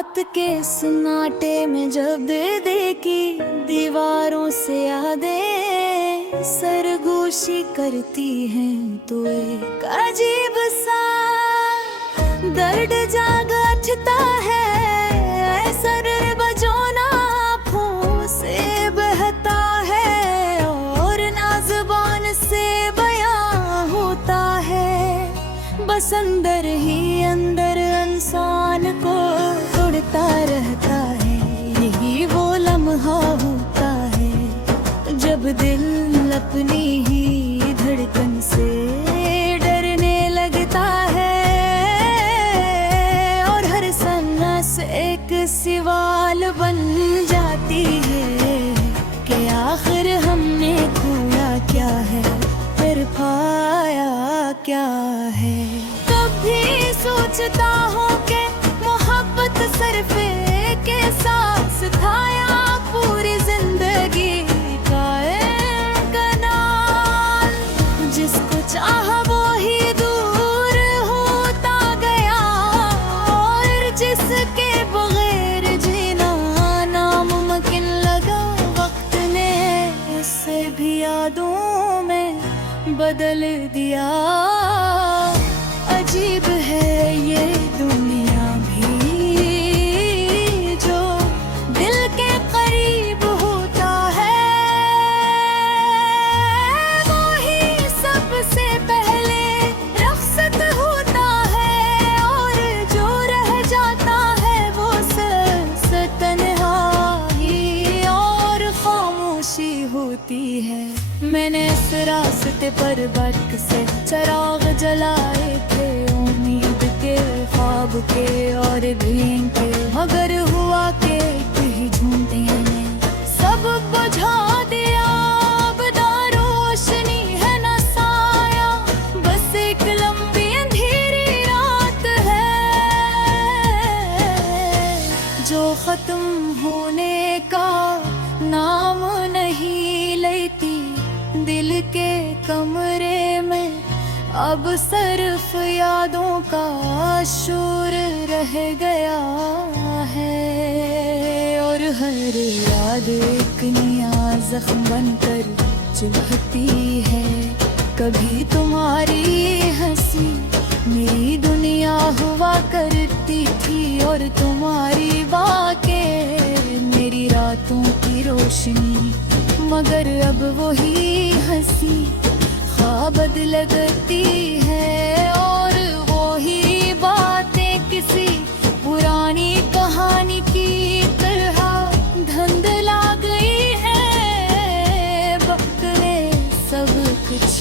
रात के सन्नाटे में जब देखी दीवारों से यादें सरगोशी करती हैं तो एक अजीब सा दर्द जाग उठता है। सर बजोना आँखों से बहता है और ना ज़ुबान से बयां होता है। बस अंदर ही अंदर इंसान को तोड़ता रहता है। यही वो लम्हा होता है जब दिल अपनी ही धड़कन से डरने लगता है और हर सांस एक सवाल बन जाती है कि आखिर हमने खोया क्या है फिर पाया क्या है। कभी सोचता हूँ कि मोहब्बत सिर्फ एक एहसास था या पूरी जिंदगी का कनाल। जिसको चाहा वो ही दूर होता गया और जिसके बगैर जीना नामुमकिन लगा। वक्त ने इसे भी यादों में बदल दिया। अजीब है ये दुनिया भी जो दिल के करीब होता है वो ही सबसे पहले रख्सत होता है और जो रह जाता है वो सिर्फ तन्हाई और खामोशी होती है। मैंने इस रास्ते पर बरक से चराग जलाए थे उम्मीद के ख्वाब के और दिन के, मगर हुआ के ही झूठे ने सब बुझा दिया। अब ना रोशनी है ना साया, बस एक लंबी अंधेरी रात है जो खत्म होने का नाम नहीं लेती। दिल के कमरे में अब सिर्फ यादों का शोर रह गया है और हर याद एक नया जख्म बनकर चुभती है। कभी तुम्हारी हंसी मेरी दुनिया हुआ करती थी और तुम्हारी बातें मेरी रातों की रोशनी, मगर अब वही हंसी ख्वाब लगती है और वही बातें किसी पुरानी कहानी की तरह धुंधला गई है। वक्त ने सब कुछ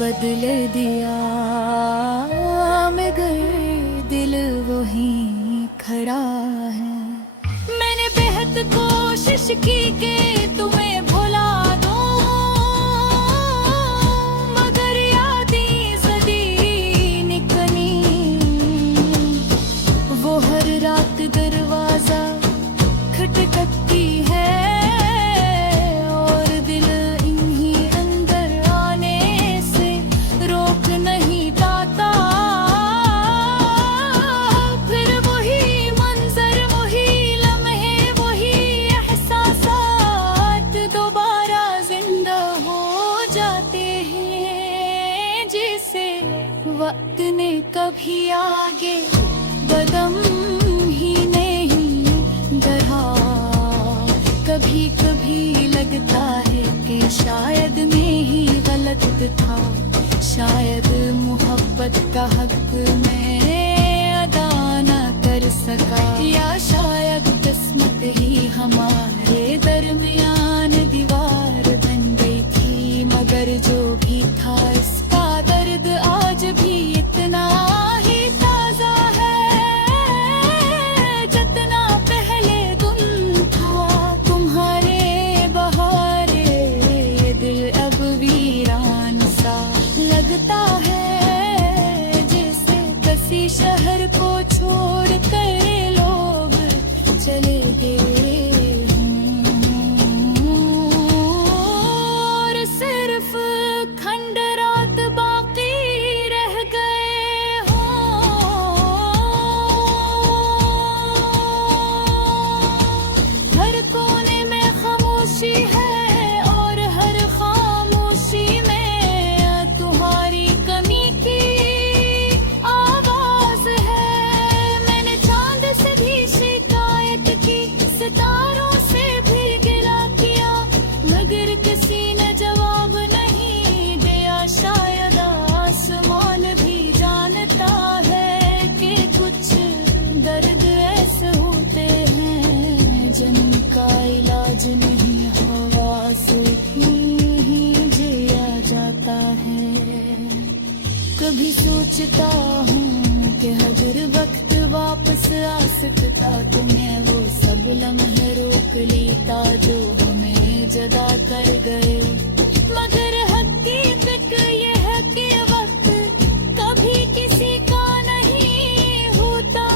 बदल दिया मगर दिल वही खड़ा है। मैंने बेहद कोशिश की कि तुम्हें भुला दूं मगर यादें ज़दी निकली। वो हर रात दरवाजा खटखटती है और दिल इन्हीं अंदर आने से रोक नहीं पाता। फिर वही मंजर वही लम्हे वही एहसासात दोबारा जिंदा हो जाते हैं जिसे वक्त ने कभी आगे कदम ही नहीं बढ़ा। कभी कभी लगता है कि शायद मैं ही गलत था, शायद मोहब्बत का हक मैं अदा न कर सका, या शायद किस्मत ही हमारे दरमियान दीवार बन गई थी। मगर जो भी था इसका दर्द आज भी इतना ही ताजा है जितना पहले तुम था। तुम्हारे बहारे ये दिल अब वीरान सा लगता है जैसे किसी शहर को छोड़ कर लोग चले गए। कभी सोचता हूँ कि अगर वक्त वापस आ सकता तो मैं वो सब लम्हे रोक लेता जो हमें जुदा कर गए। मगर हकीकत ये है कि वक्त कभी किसी का नहीं होता,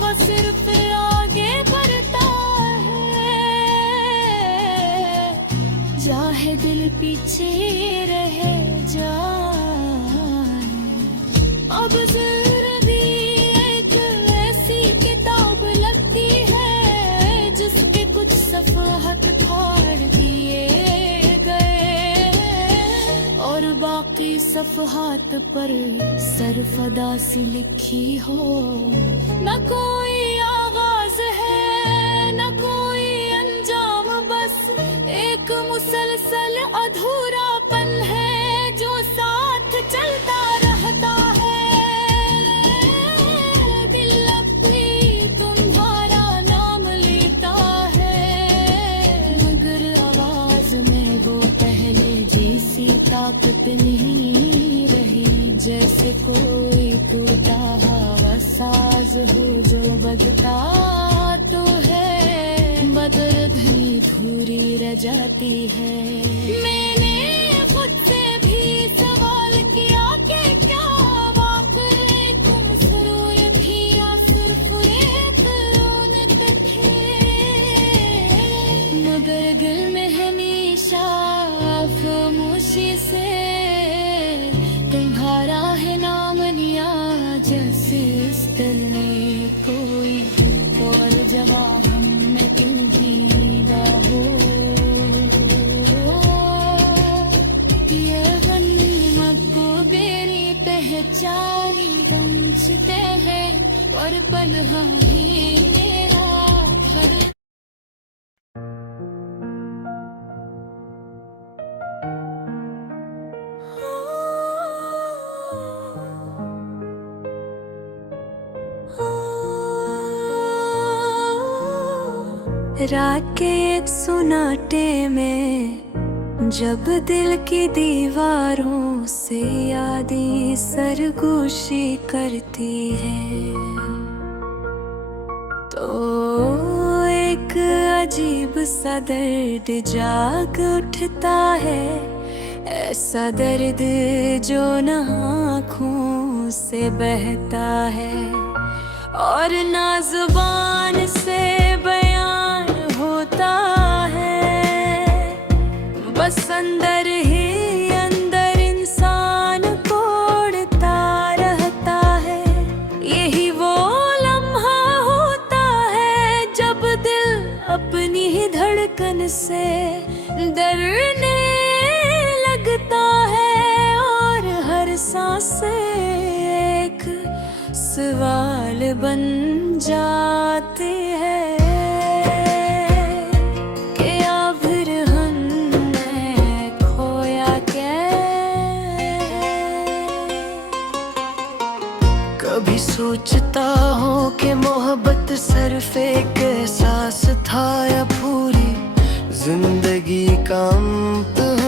वो सिर्फ आगे बढ़ता है। चाहे दिल पीछे रहे जाए, अब जिंदगी एक ऐसी किताब लगती है जिसके कुछ सफ़हत फाड़ दिए गए और बाकी सफ़हात पर सरफदा सी लिखी हो। न कोई आगाज है न कोई अंजाम, बस एक मुसलसल अधूरापन है जो साथ चलता रहता है। दिल अब भी तुम्हारा नाम लेता है, मगर आवाज में वो पहले जैसी ताकत नहीं रही। जैसे कोई टूटा हुआ साज हो जो बजता तो है, मगर भी धूरी रह जाती है। मैंने खुद से भी सवाल किया कि क्या वाकई तुम जरूर भी या सिर्फ एक रौनक थे, मगर दिल में हमेशा खामोशी से तुम्हारा है नाम लिया। जैसे इस दिल में कोई और जवाब हमें क्यों जीदा हो। ये गनीमत को बेरी पहचानी गमछते हैं और पलहा ही मेरा हर रात के एक सुनाटे में जब दिल की दीवारों से यादें सरगोशी करती है, तो एक अजीब सा दर्द जाग उठता है। ऐसा दर्द जो न आँखों से बहता है और ना जुबान से बयान होता है। बस अंदर ही अंदर इंसान कोड़ता रहता है। यही वो लम्हा होता है जब दिल अपनी ही धड़कन से डरने लगता है और हर सांस एक सवाल बन जाती है कि आखिर हमने खोया क्या। कभी सोचता हूँ कि मोहब्बत सिर्फ एक एहसास था या पूरी जिंदगी का इम्तिहान।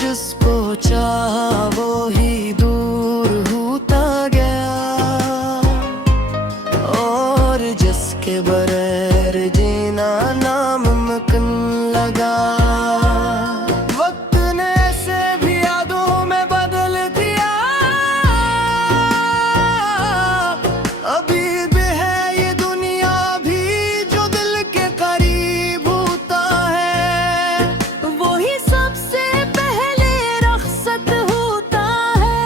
जिसको चाहा वो ही दूर होता गया और जिसके बगैर जीना नामुमकिन लगा। वक्त ने ऐसे भी यादों में बदल दिया, अभी भी है ये दुनिया भी जो दिल के करीब होता है। वही सबसे पहले रख्सत होता है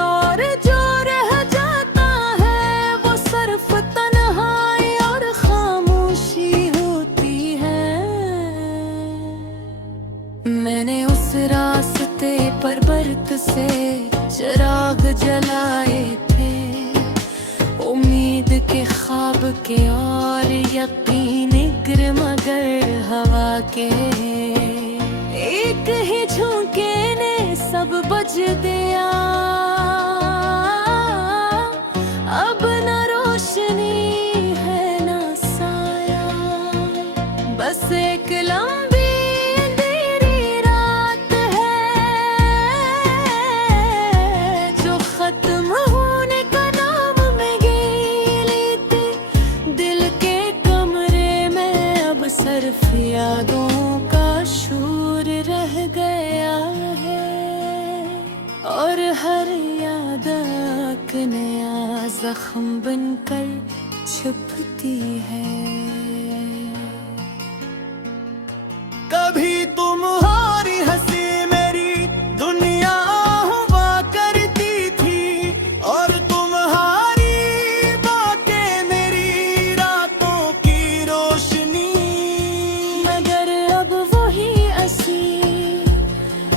और जो रह जाता है वो सिर्फ तन्हाई और खामोशी होती है। मैंने उस रास्ते पर बर्त से चिराग जलाए थे, उम्मीद के ख्वाब के और यकीन गिर मगर हवा के एक ही झोंके ने सब बज दिया। अब न रोशनी है न साया, बस एक लंबी अंधेरी रात है जो खत्म होने का नाम में गीली थी। दिल के कमरे में अब सिर्फ यादों का शोर रह गया है और हर याद एक नया जख्म बनकर छुपती है। कभी तुम्हारी हंसी मेरी दुनिया हुआ करती थी और तुम्हारी बातें मेरी रातों की रोशनी। मगर अब वही असी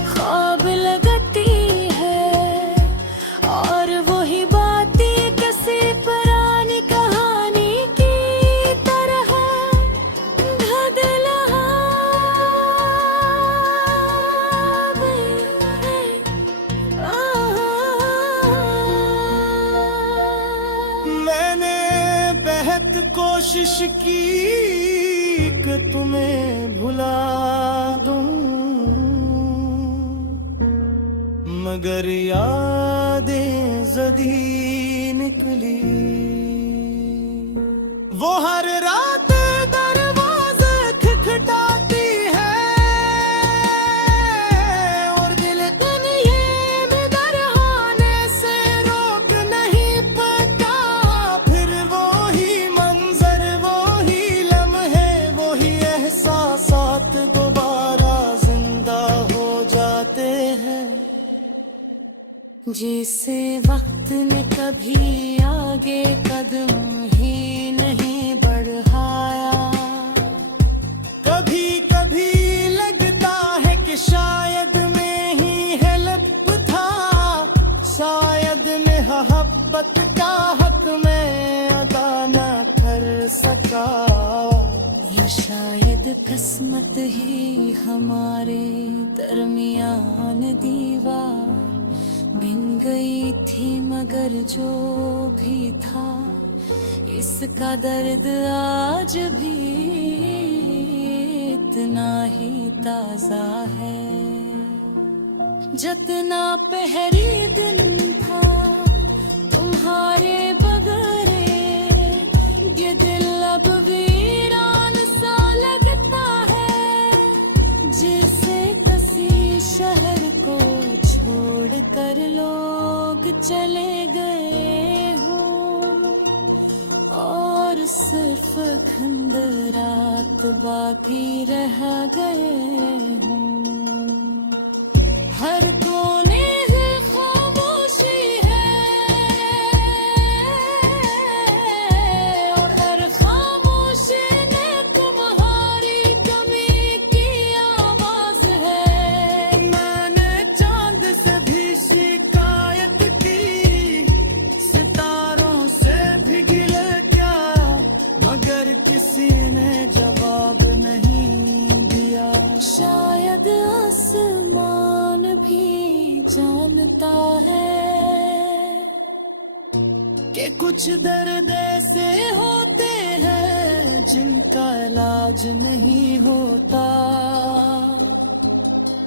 ख्वाब लगती है और वही बातें किसी पुरानी कहानी की तरह धधला मैंने बेहद कोशिश की कि तुम्हें भुला दूं, मगर यादें जदी निकली। वो हर रात दरवाजे खटखटाती है और दिल दुनिया में दरहाने से रोक नहीं पाता। फिर वो ही मंजर, वो ही लम्हे, वो ही एहसासात दोबारा जिंदा हो जाते हैं। जिसे वक्त ने कभी आगे कदम ही नहीं बढ़ाया। कभी कभी लगता है कि शायद मैं ही है लब था, शायद मैं मोहब्बत का हक में अदा न कर सका। या शायद किस्मत ही हमारे दरमियान दीवार बिन गई थी, मगर जो भी था इसका दर्द आज भी इतना ही ताजा है। जितना पहरी दिन था तुम्हारे बगैर ये दिल अब वीरान सा लगता है। जिसे किसी शहर को छोड़ कर लोग चले गए हों और सिर्फ खंडरात बाकी रह गए हों। हर कोने से खामोशी है और हर खामोशी में तुम्हारी कमी की आवाज है। मैंने चांद से भी शिकायत की, सितारों से भी गिले क्या, मगर किसी ने जवाब नहीं दिया। शायद आसमान भी जानता है कि कुछ दर्द ऐसे होते हैं जिनका इलाज नहीं होता।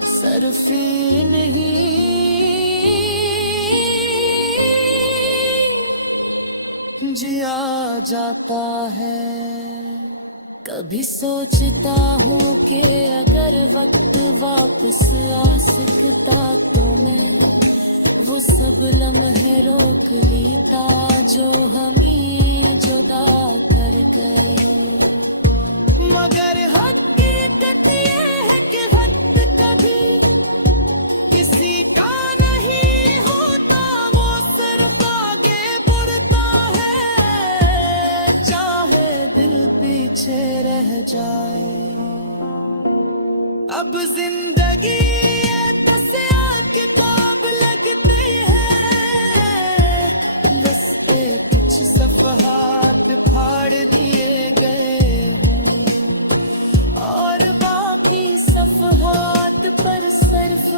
सरफी नहीं जिया जाता है। कभी सोचता हूँ कि अगर वक्त वापस आ सकता तो मैं वो सब लम्हे रोक लेता जो हमें जुदा कर गए। मगर हकीकत ये है कि वक्त कभी किसी का नहीं होता, वो सिर्फ आगे बढ़ता है, चाहे दिल पीछे रह जाए। अब जिंदगी ये दसिया किताब लगती है, बस एक कुछ सफ़हात फाड़ दिए गए हों और बाकी सफ़हात पर सिर्फ